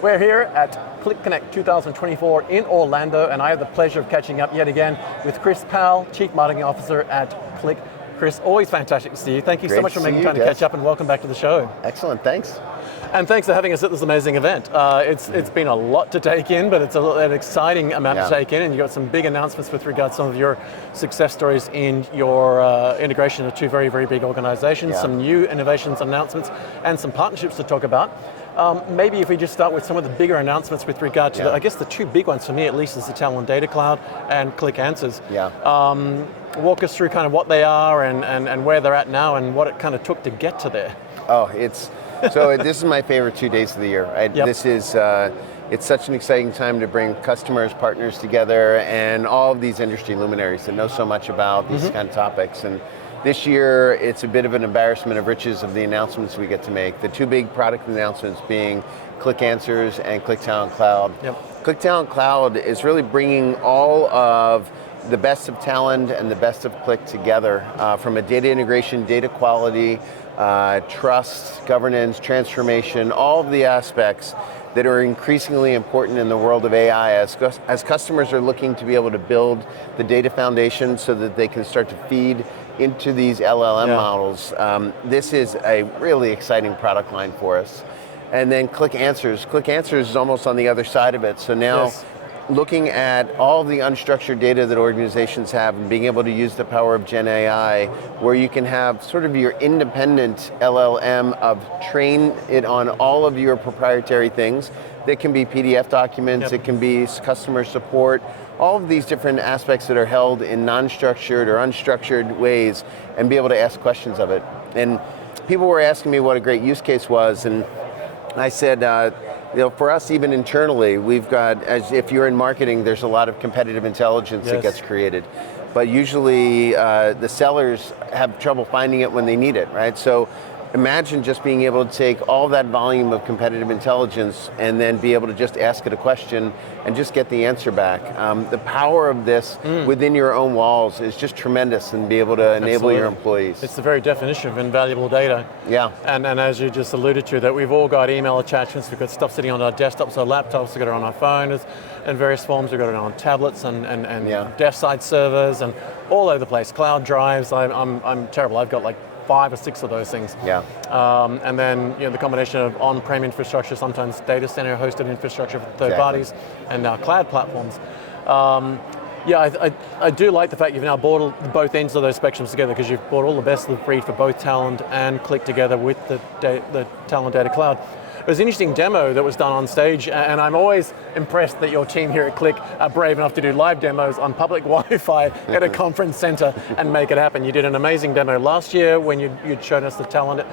We're here at Qlik Connect 2024 in Orlando, and I have the pleasure of catching up yet again with Chris Powell, Chief Marketing Officer at Qlik. Chris, always fantastic to see you. Thank you so much for making time to catch up, and welcome back to the show. Excellent, thanks. And thanks for having us at this amazing event. It's been a lot to take in, but it's an exciting amount to take in, and you've got some big announcements with regards to some of your success stories in your integration of two very, very big organizations, some new innovations, announcements, and some partnerships to talk about. Maybe if we just start with some of the bigger announcements with regard to, I guess the two big ones for me at least is the Talend Data Cloud and Qlik Answers. Walk us through kind of what they are and where they're at now and what it kind of took to get to there. So this is my favorite 2 days of the year. This is, it's such an exciting time to bring customers, partners together, and all of these industry luminaries that know so much about these kind of topics. And this year, it's a bit of an embarrassment of riches of the announcements we get to make. The two big product announcements being Qlik Answers and Qlik Talend Cloud. Qlik Talend Cloud is really bringing all of the best of Talend and the best of Qlik together from a data integration, data quality, trust, governance, transformation, all of the aspects that are increasingly important in the world of AI as customers are looking to be able to build the data foundation so that they can start to feed into these LLM models. This is a really exciting product line for us. And then Qlik Answers. Qlik Answers is almost on the other side of it. So now looking at all of the unstructured data that organizations have and being able to use the power of Gen AI, where you can have sort of your independent LLM of train it on all of your proprietary things. That can be PDF documents, it can be customer support, all of these different aspects that are held in non-structured or unstructured ways, and be able to ask questions of it. And people were asking me what a great use case was, and I said, for us, even internally, we've got, as if you're in marketing, there's a lot of competitive intelligence that gets created. But usually the sellers have trouble finding it when they need it, right? So imagine just being able to take all that volume of competitive intelligence and then be able to just ask it a question and just get the answer back. The power of this within your own walls is just tremendous, and be able to enable your employees. It's the very definition of invaluable data. And as you just alluded to, that we've all got email attachments, we've got stuff sitting on our desktops or laptops, we've got it on our phones in various forms, we've got it on tablets and desk-side servers and all over the place. Cloud drives, I'm terrible, I've got like 5 or 6 of those things. And then the combination of on-prem infrastructure, sometimes data center hosted infrastructure for third parties, and now cloud platforms. I do like the fact you've now brought both ends of those spectrums together, because you've brought all the best of the breed for both Talend and Qlik together with the Talend Data Cloud. It was an interesting demo that was done on stage, and I'm always impressed that your team here at Qlik are brave enough to do live demos on public Wi-Fi at a conference center and make it happen. You did an amazing demo last year when you'd shown us the Talend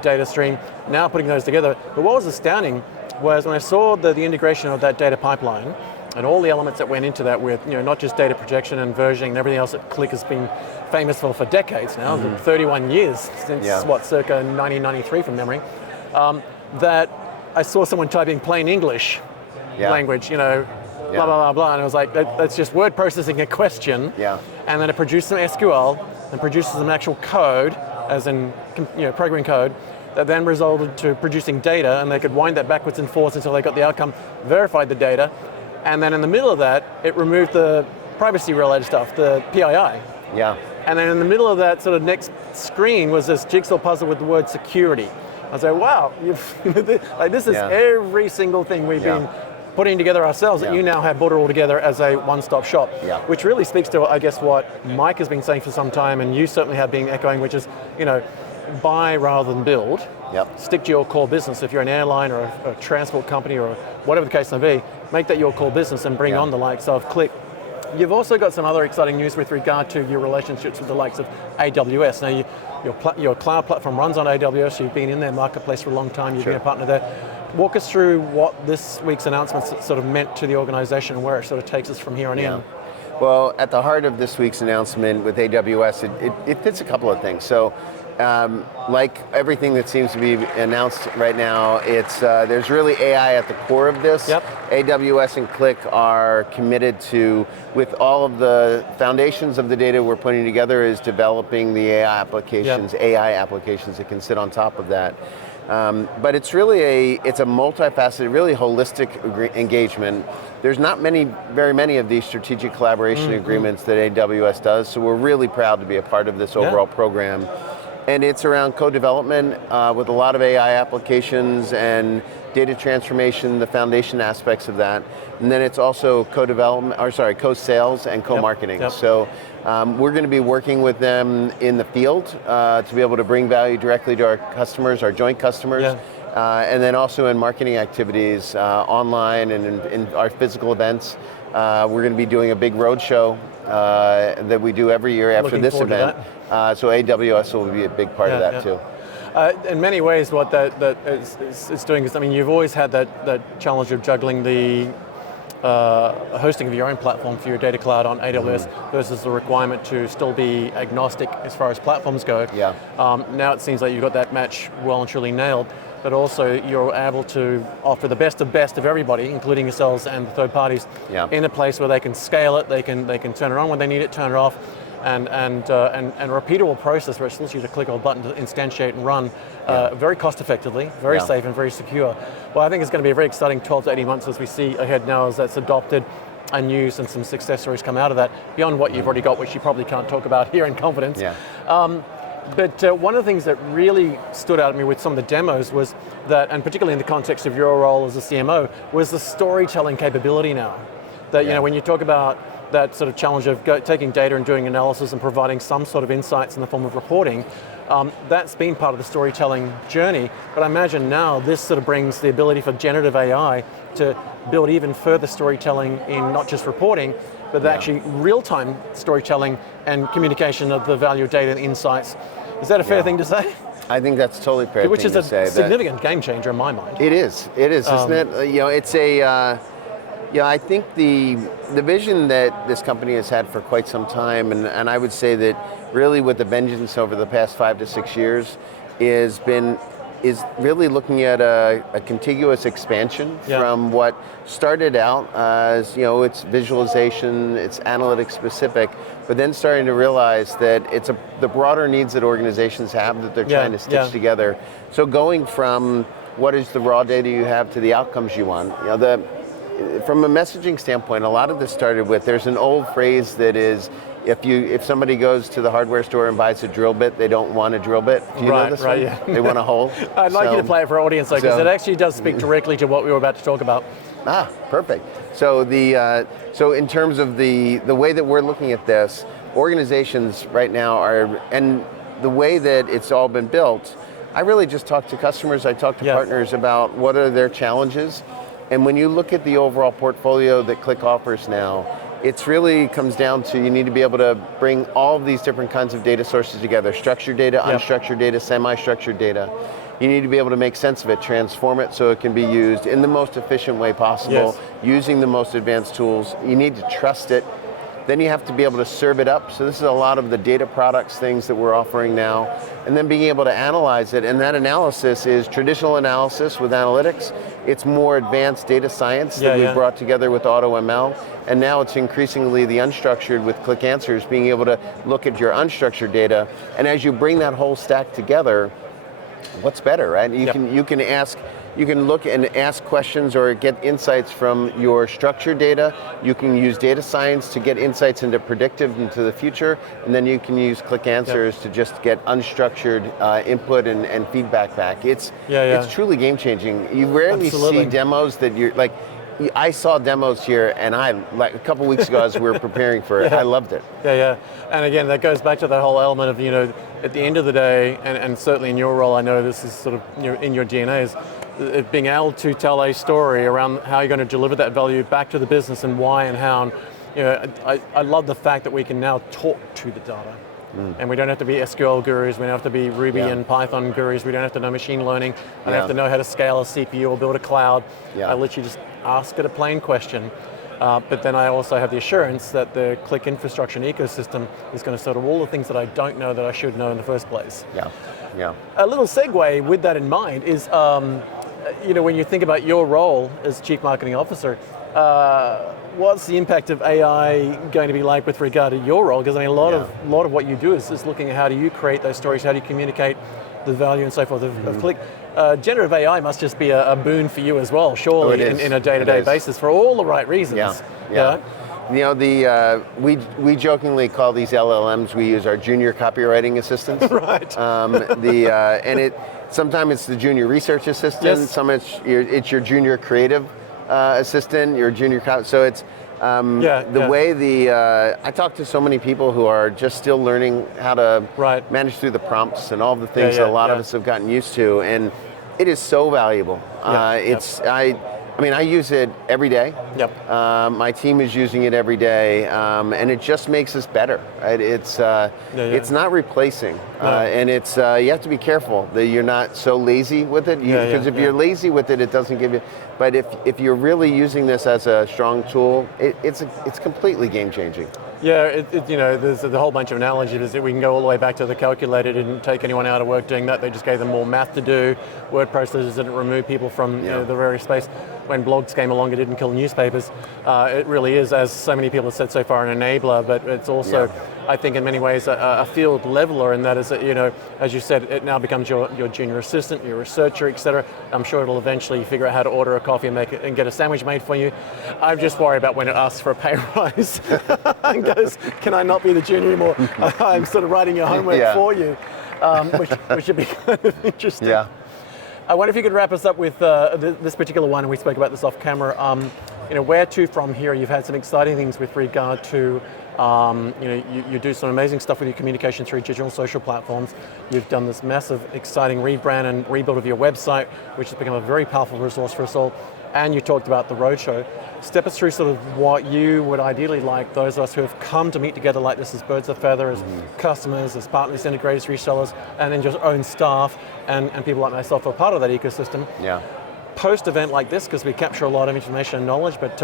data stream, now putting those together. But what was astounding was when I saw the integration of that data pipeline and all the elements that went into that, with not just data projection and versioning and everything else that Qlik has been famous for decades now, 31 years since circa 1993 from memory. That I saw someone typing plain English language, blah, blah, blah, blah, and I was like, that's just word processing a question, and then it produced some SQL and produces some actual code, as in programming code, that then resulted to producing data, and they could wind that backwards and forwards until they got the outcome, verified the data, and then in the middle of that, it removed the privacy-related stuff, the PII. And then in the middle of that sort of next screen was this jigsaw puzzle with the word security. I was like, wow, this is every single thing we've been putting together ourselves, that you now have brought it all together as a one-stop shop, which really speaks to, I guess, what Mike has been saying for some time, and you certainly have been echoing, which is, buy rather than build. Stick to your core business. If you're an airline or a transport company or whatever the case may be, make that your core business and bring on the likes of Qlik. You've also got some other exciting news with regard to your relationships with the likes of AWS. Now, your cloud platform runs on AWS. You've been in their marketplace for a long time. You've been a partner there. Walk us through what this week's announcements sort of meant to the organization and where it sort of takes us from here on in. Well, at the heart of this week's announcement with AWS, it fits a couple of things. So, like everything that seems to be announced right now, there's really AI at the core of this. AWS and Qlik are committed to, with all of the foundations of the data we're putting together, is developing the AI applications that can sit on top of that. But it's really it's a multifaceted, really holistic engagement. There's not very many of these strategic collaboration agreements that AWS does, so we're really proud to be a part of this overall program. And it's around co-development with a lot of AI applications and data transformation, the foundation aspects of that. And then it's also co-sales and co-marketing. Yep. So we're going to be working with them in the field to be able to bring value directly to our customers, our joint customers. Yeah. And then also in marketing activities, online and in our physical events. We're going to be doing a big road show that we do every year after this event. So AWS will be a big part of that too. In many ways, what that is doing is, I mean, you've always had that challenge of juggling the hosting of your own platform for your data cloud on AWS versus the requirement to still be agnostic as far as platforms go. Yeah. Now it seems like you've got that match well and truly nailed, but also you're able to offer the best of everybody, including yourselves and the third parties, in a place where they can scale it, they can turn it on when they need it, turn it off, and a repeatable process where it's literally to click on a button to instantiate and run very cost effectively, very safe and very secure. Well, I think it's going to be a very exciting 12 to 18 months as we see ahead now as that's adopted and used and some success stories come out of that, beyond what you've already got, which you probably can't talk about here in confidence. Yeah. But one of the things that really stood out at me with some of the demos was that, and particularly in the context of your role as a CMO, was the storytelling capability now. That, you know, when you talk about that sort of challenge of taking data and doing analysis and providing some sort of insights in the form of reporting, that's been part of the storytelling journey. But I imagine now this sort of brings the ability for generative AI to build even further storytelling in not just reporting, but actually real-time storytelling and communication of the value of data and insights. Is that a fair thing to say? I think that's totally fair. Which is a significant game changer in my mind. It is, isn't it? You know, it's a. I think the vision that this company has had for quite some time, and I would say that really with the vengeance over the past 5 to 6 years, is really looking at a contiguous expansion from what started out as, you know, it's visualization, it's analytics specific, but then starting to realize that it's the broader needs that organizations have that they're trying to stitch together. So going from what is the raw data you have to the outcomes you want, you know, from a messaging standpoint, a lot of this started with, there's an old phrase that is, if somebody goes to the hardware store and buys a drill bit, they don't want a drill bit. Do you know this one? Yeah. They want a hole. I'd like you to play it for our audience, though, because it actually does speak directly to what we were about to talk about. Ah, perfect. So so in terms of the way that we're looking at this, organizations right now and the way that it's all been built, I really just talk to customers, I talk to partners about what are their challenges. And when you look at the overall portfolio that Qlik offers now, it really comes down to you need to be able to bring all of these different kinds of data sources together, structured data, unstructured data, semi-structured data. You need to be able to make sense of it, transform it so it can be used in the most efficient way possible, using the most advanced tools. You need to trust it. Then you have to be able to serve it up. So this is a lot of the data products things that we're offering now. And then being able to analyze it. And that analysis is traditional analysis with analytics. It's more advanced data science that we've brought together with AutoML. And now it's increasingly the unstructured with Qlik Answers, being able to look at your unstructured data. And as you bring that whole stack together, what's better, right? You can look and ask questions or get insights from your structured data. You can use data science to get insights into predictive into the future, and then you can use Qlik Answers to just get unstructured input and feedback back. It's truly game changing. You rarely see demos that you're like. I saw demos here, and like a couple weeks ago as we were preparing for it, I loved it. And again, that goes back to that whole element of, you know, at the end of the day, and certainly in your role, I know this is sort of, you know, in your DNA, is being able to tell a story around how you're going to deliver that value back to the business and why and how. And, you know, I love the fact that we can now talk to the data. And we don't have to be SQL gurus, we don't have to be Ruby and Python gurus, we don't have to know machine learning, I don't have to know how to scale a CPU or build a cloud. I literally just ask it a plain question. But then I also have the assurance that the Qlik infrastructure and ecosystem is going to sort of all the things that I don't know that I should know in the first place. A little segue with that in mind is, you know, when you think about your role as Chief Marketing Officer, what's the impact of AI going to be like with regard to your role? Because I mean, a lot of what you do is looking at how do you create those stories, how do you communicate the value and so forth of Qlik. generative AI must just be a boon for you as well, surely, in a day-to-day basis for all the right reasons. Yeah. You know, we jokingly call these LLMs, we use our junior copywriting assistants. Right. And sometimes it's the junior research assistant, sometimes it's your junior creative assistant, your junior, so it's the way I talk to so many people who are just still learning how to manage through the prompts and all the things that a lot of us have gotten used to, and it is so valuable. I mean, I use it every day. Yep. My team is using it every day, and it just makes us better. Right? It's not replacing, and it's you have to be careful that you're not so lazy with it. Because if you're lazy with it, it doesn't give you. But if you're really using this as a strong tool, it's completely game changing. Yeah, there's a whole bunch of analogies. We can go all the way back to the calculator. Didn't take anyone out of work doing that. They just gave them more math to do. Word processors didn't remove people from the various space. When blogs came along, it didn't kill newspapers. It really is, as so many people have said so far, an enabler, but it's also, I think, in many ways, a field leveler, and that is that, as you said, it now becomes your junior assistant, your researcher, etc. I'm sure it'll eventually figure out how to order a coffee and get a sandwich made for you. I'm just worried about when it asks for a pay rise and goes, can I not be the junior anymore? I'm sort of writing your homework for you, which would be kind of interesting. Yeah. I wonder if you could wrap us up with this particular one, and we spoke about this off camera. Where to from here? You've had some exciting things with regard to, you do some amazing stuff with your communication through digital social platforms. You've done this massive, exciting rebrand and rebuild of your website, which has become a very powerful resource for us all. And you talked about the roadshow. Step us through sort of what you would ideally like those of us who have come to meet together like this as birds of a feather, as customers, as partners, integrators, resellers, and then just own staff and people like myself who are part of that ecosystem. Yeah. Post-event like this, because we capture a lot of information and knowledge, but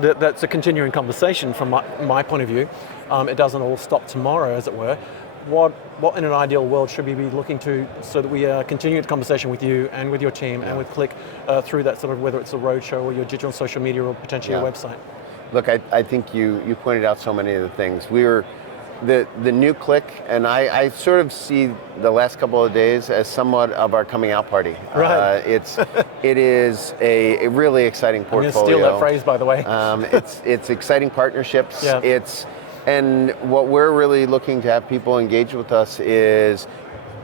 that's a continuing conversation from my point of view. It doesn't all stop tomorrow, as it were. What in an ideal world should we be looking to so that we continue the conversation with you and with your team and with Qlik through that sort of, whether it's a roadshow or your digital social media or potentially your website? Look, I think you pointed out so many of the things. We were, the new Qlik, and I sort of see the last couple of days as somewhat of our coming out party. Right. It is a really exciting portfolio. I'm going to steal that phrase, by the way. It's exciting partnerships. Yeah. And what we're really looking to have people engage with us is,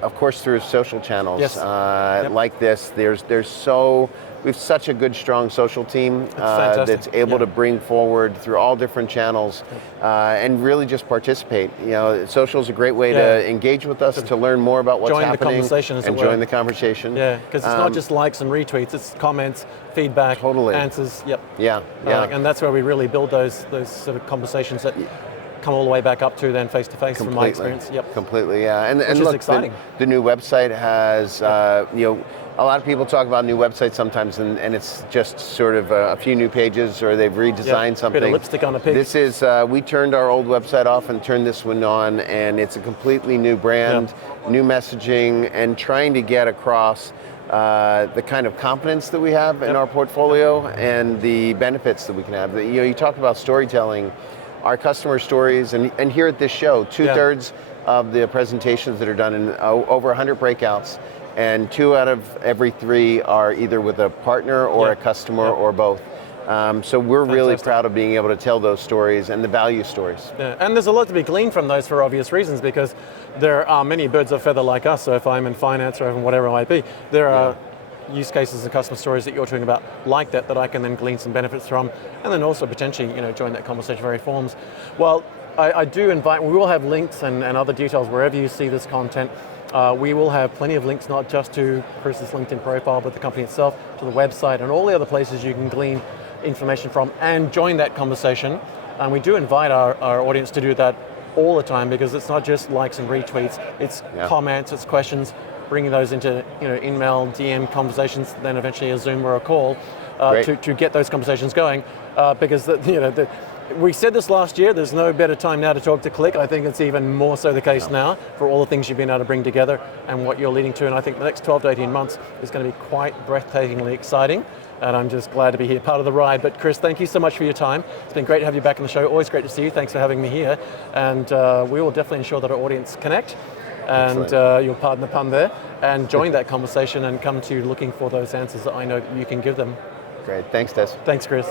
of course, through social channels like this. We have such a good, strong social team that's able to bring forward through all different channels and really just participate. Social is a great way to engage with us, to learn more about what's happening. Join the conversation, as it were. Join the conversation. Yeah, because it's not just likes and retweets, it's comments, feedback, answers. Yep. Yeah. And that's where we really build those sort of conversations that come all the way back up to then face-to-face from my experience. Yep. Completely, yeah. And Which is exciting. The new website has, a lot of people talk about new websites sometimes and it's just sort of a few new pages or they've redesigned something. Bit of lipstick on a pig. This is, we turned our old website off and turned this one on, and it's a completely new brand, new messaging, and trying to get across the kind of confidence that we have in our portfolio and the benefits that we can have. You talk about storytelling. Our customer stories, and here at this show, 2/3 of the presentations that are done in over 100 breakouts, and 2 out of every 3 are either with a partner or a customer or both. So we're really proud of being able to tell those stories and the value stories. Yeah. And there's a lot to be gleaned from those for obvious reasons, because there are many birds of a feather like us. So if I'm in finance or in whatever it might be, there are use cases and customer stories that you're talking about like that I can then glean some benefits from, and then also potentially join that conversation very forms. Well, I do invite, we will have links and other details wherever you see this content. We will have plenty of links, not just to Chris's LinkedIn profile, but the company itself, to the website and all the other places you can glean information from and join that conversation. And we do invite our audience to do that all the time, because it's not just likes and retweets, it's comments, it's questions, bringing those into email, DM conversations, then eventually a Zoom or a call to get those conversations going. Because we said this last year, there's no better time now to talk to Qlik. I think it's even more so the case now for all the things you've been able to bring together and what you're leading to. And I think the next 12 to 18 months is going to be quite breathtakingly exciting. And I'm just glad to be here, part of the ride. But Chris, thank you so much for your time. It's been great to have you back on the show. Always great to see you. Thanks for having me here. And we will definitely ensure that our audience connect. and you'll pardon the pun there, and join that conversation and come to looking for those answers that I know that you can give them. Great, thanks Des. Thanks, Chris.